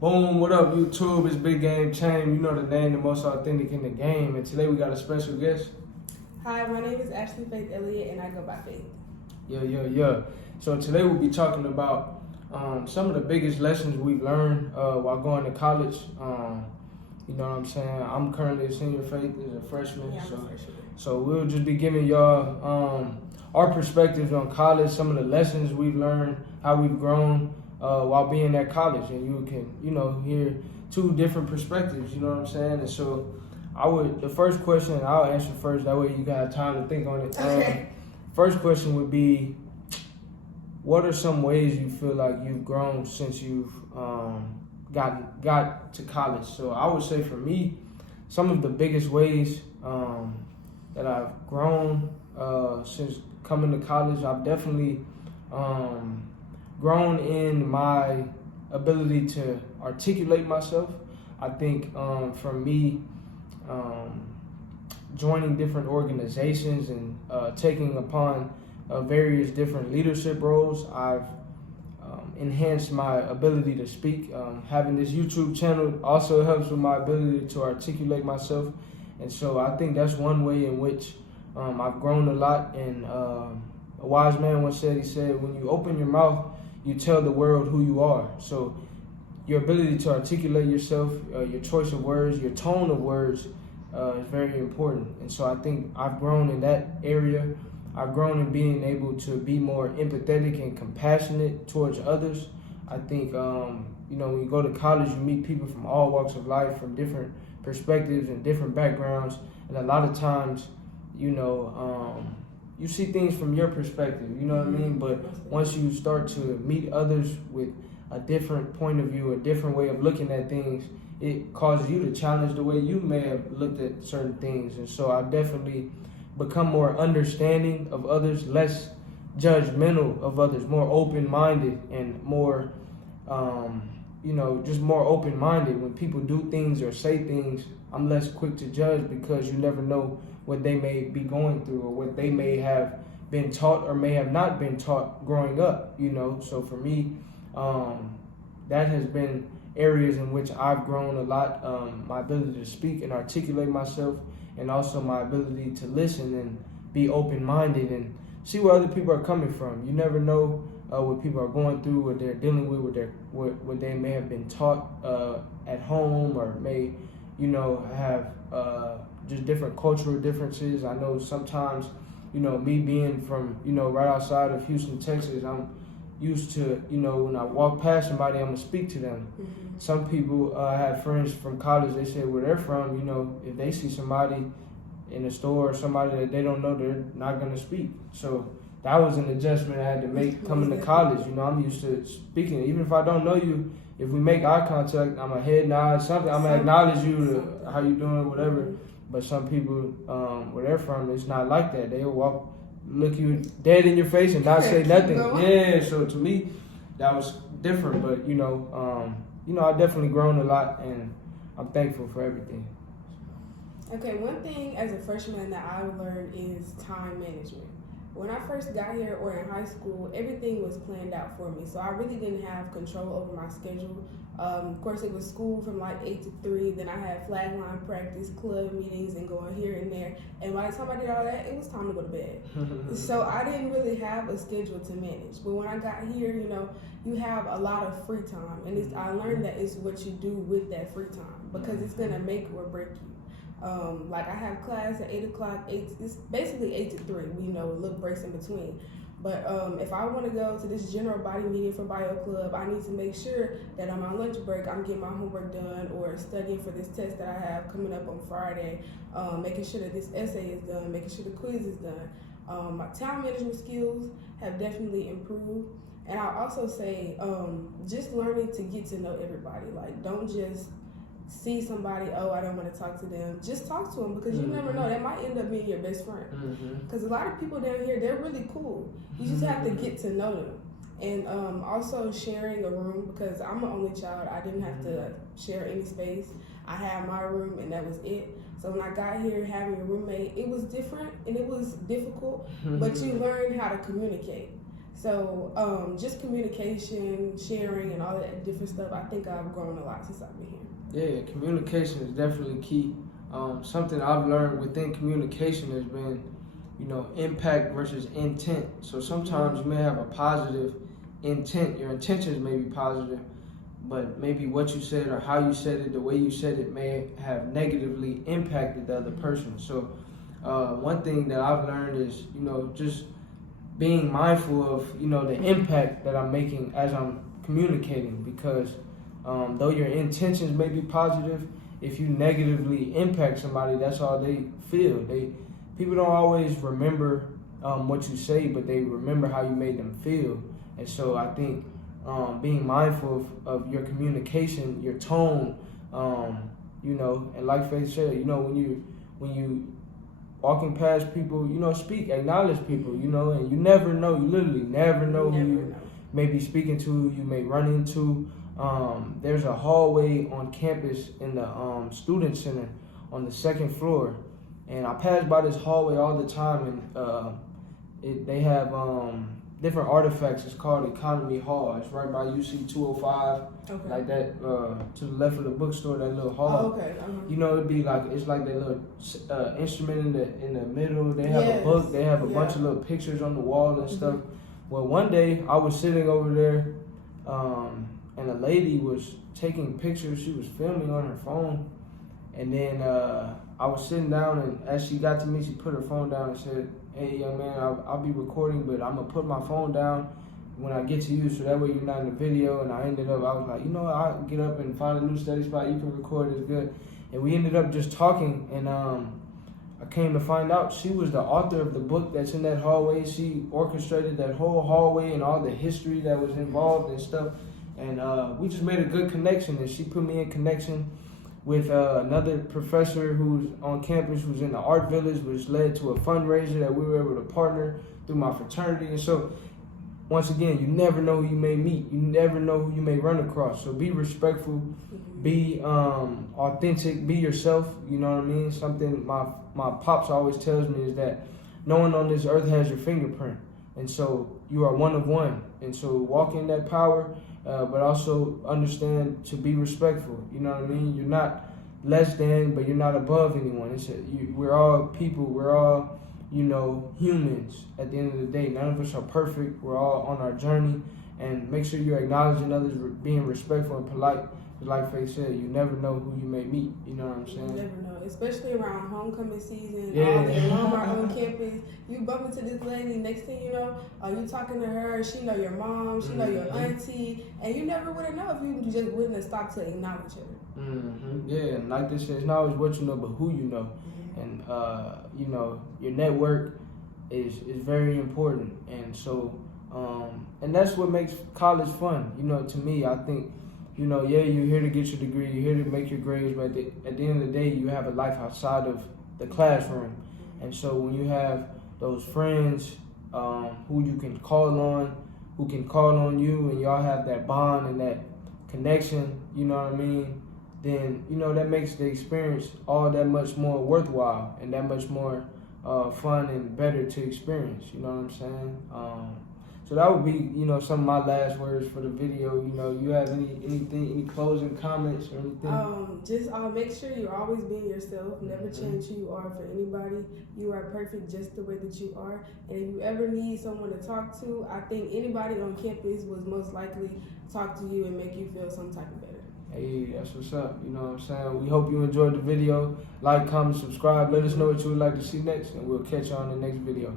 Boom, what up YouTube? It's BigGameCham. You know the name, the most authentic in the game. And today we got a special guest. Hi, my name is Ashley Faith Elliott and I go by Faith. Yeah. So today we'll be talking about some of the biggest lessons we've learned while going to college. You know what I'm saying? I'm currently a senior, Faith is a freshman. Yeah, So we'll just be giving y'all our perspectives on college, some of the lessons we've learned, how we've grown while being at college, and you can, hear two different perspectives, you know what I'm saying? And so the first question, I'll answer first, that way you got time to think on it. Okay. First question would be, what are some ways you feel like you've grown since you've got to college? So I would say for me, some of the biggest ways that I've grown since coming to college, I've definitely grown in my ability to articulate myself. I think for me, joining different organizations and taking upon various different leadership roles, I've enhanced my ability to speak. Having this YouTube channel also helps with my ability to articulate myself. And so I think that's one way in which I've grown a lot. And a wise man once said, he said, when you open your mouth, you tell the world who you are. So your ability to articulate yourself, your choice of words, your tone of words is very important. And so I think I've grown in that area. I've grown in being able to be more empathetic and compassionate towards others. I think, when you go to college, you meet people from all walks of life, from different perspectives and different backgrounds. And a lot of times, you see things from your perspective, you know what I mean? But once you start to meet others with a different point of view, a different way of looking at things, it causes you to challenge the way you may have looked at certain things. And so I've definitely become more understanding of others, less judgmental of others, more open-minded and more, just more open-minded. When people do things or say things, I'm less quick to judge because you never know what they may be going through or what they may have been taught or may have not been taught growing up, So for me, that has been areas in which I've grown a lot. My ability to speak and articulate myself, and also my ability to listen and be open-minded and see where other people are coming from. You never know what people are going through, what they're dealing with, what they may have been taught at home, or may, have just different cultural differences. I know sometimes, me being from, right outside of Houston, Texas, I'm used to, when I walk past somebody, I'm going to speak to them. Mm-hmm. Some people, I have friends from college, they say where they're from, if they see somebody in the store or somebody that they don't know, they're not going to speak. So that was an adjustment I had to make coming to college. I'm used to speaking. Even if I don't know you, if we make eye contact, I'm a head nod, something. I'm going to acknowledge you, how you doing, whatever. Mm-hmm. But some people, where they're from, it's not like that. They'll look you dead in your face and not say nothing. Yeah, so to me, that was different. But, I've definitely grown a lot, and I'm thankful for everything. Okay, one thing as a freshman that I learned is time management. When I first got here or in high school, everything was planned out for me. So I really didn't have control over my schedule. Of course, it was school from like 8 to 3. Then I had flag line practice, club meetings, and going here and there. And by the time I did all that, it was time to go to bed. So I didn't really have a schedule to manage. But when I got here, you have a lot of free time. And I learned that it's what you do with that free time, because it's going to make or break you. Like I have class at 8 o'clock, it's basically 8 to 3, little breaks in between. But if I want to go to this general body meeting for bio club, I need to make sure that on my lunch break I'm getting my homework done or studying for this test that I have coming up on Friday, making sure that this essay is done, making sure the quiz is done. My time management skills have definitely improved. And I'll also say just learning to get to know everybody. Like, don't just see somebody, I don't want to talk to them. Just talk to them, because you never know. That might end up being your best friend. Because a lot of people down here, they're really cool. You just have to get to know them. And also sharing a room, because I'm an only child. I didn't have to share any space. I had my room and that was it. So when I got here, having a roommate, it was different and it was difficult, but you learn how to communicate. So just communication, sharing, and all that different stuff. I think I've grown a lot since I've been here. Yeah, communication is definitely key. Something I've learned within communication has been, impact versus intent. So sometimes you may have a positive intent. Your intentions may be positive, but maybe what you said or how you said it, the way you said it may have negatively impacted the other person. So one thing that I've learned is, just being mindful of, the impact that I'm making as I'm communicating, because though your intentions may be positive, if you negatively impact somebody, that's all they feel. People don't always remember what you say, but they remember how you made them feel. And so I think being mindful of your communication, your tone, and like Faith said, when you walking past people, speak, acknowledge people, and you never know, you literally never know who you may be speaking to, you may run into. There's a hallway on campus in the student center on the second floor, and I pass by this hallway all the time, and they have different artifacts. It's called Economy Hall. It's right by UC 205, Okay. like that, to the left of the bookstore, that little hall. Oh, okay. It'd be like, it's like that little instrument in the middle. They have Yes. a book. They have a bunch of little pictures on the wall and stuff. Well, one day I was sitting over there, and a lady was taking pictures. She was filming on her phone, and then I was sitting down, and as she got to me, she put her phone down and said, "Hey, young man, I'll be recording, but I'm gonna put my phone down when I get to you, so that way you're not in the video." And I ended up, I was like, I'll get up and find a new study spot. You can record, it's good. And we ended up just talking, and I came to find out she was the author of the book that's in that hallway. She orchestrated that whole hallway and all the history that was involved and stuff. And we just made a good connection, and she put me in connection with another professor who's on campus, who's in the art village, which led to a fundraiser that we were able to partner through my fraternity. And so, once again, you never know who you may meet. You never know who you may run across. So be respectful, be authentic, be yourself. You know what I mean? Something my pops always tells me is that no one on this earth has your fingerprint. And so you are one of one. And so walk in that power, but also understand to be respectful. You know what I mean? You're not less than, but you're not above anyone. We're all people. We're all, humans at the end of the day. None of us are perfect. We're all on our journey. And make sure you're acknowledging others, being respectful and polite. Like Faith said, you never know who you may meet. You know what I'm saying? You never know, especially around homecoming season. Yeah. All day long on campus, you bump into this lady. Next thing you know, you talking to her. She know your mom. She know your auntie, and you never would have known if you just wouldn't have stopped to acknowledge her. Yeah, and like this, it's not always what you know, but who you know. And your network is very important. And so, and that's what makes college fun. To me, I think. You're here to get your degree, you're here to make your grades, but at the end of the day, you have a life outside of the classroom. And so when you have those friends who you can call on, who can call on you, and y'all have that bond and that connection, you know what I mean, then, that makes the experience all that much more worthwhile and that much more fun and better to experience, you know what I'm saying? So that would be, some of my last words for the video. You have any closing comments or anything? Just make sure you're always being yourself. Never change who you are for anybody. You are perfect just the way that you are. And if you ever need someone to talk to, I think anybody on campus was most likely talk to you and make you feel some type of better. Hey, that's what's up. You know what I'm saying? We hope you enjoyed the video. Like, comment, subscribe. Let us know what you would like to see next, and we'll catch you on the next video.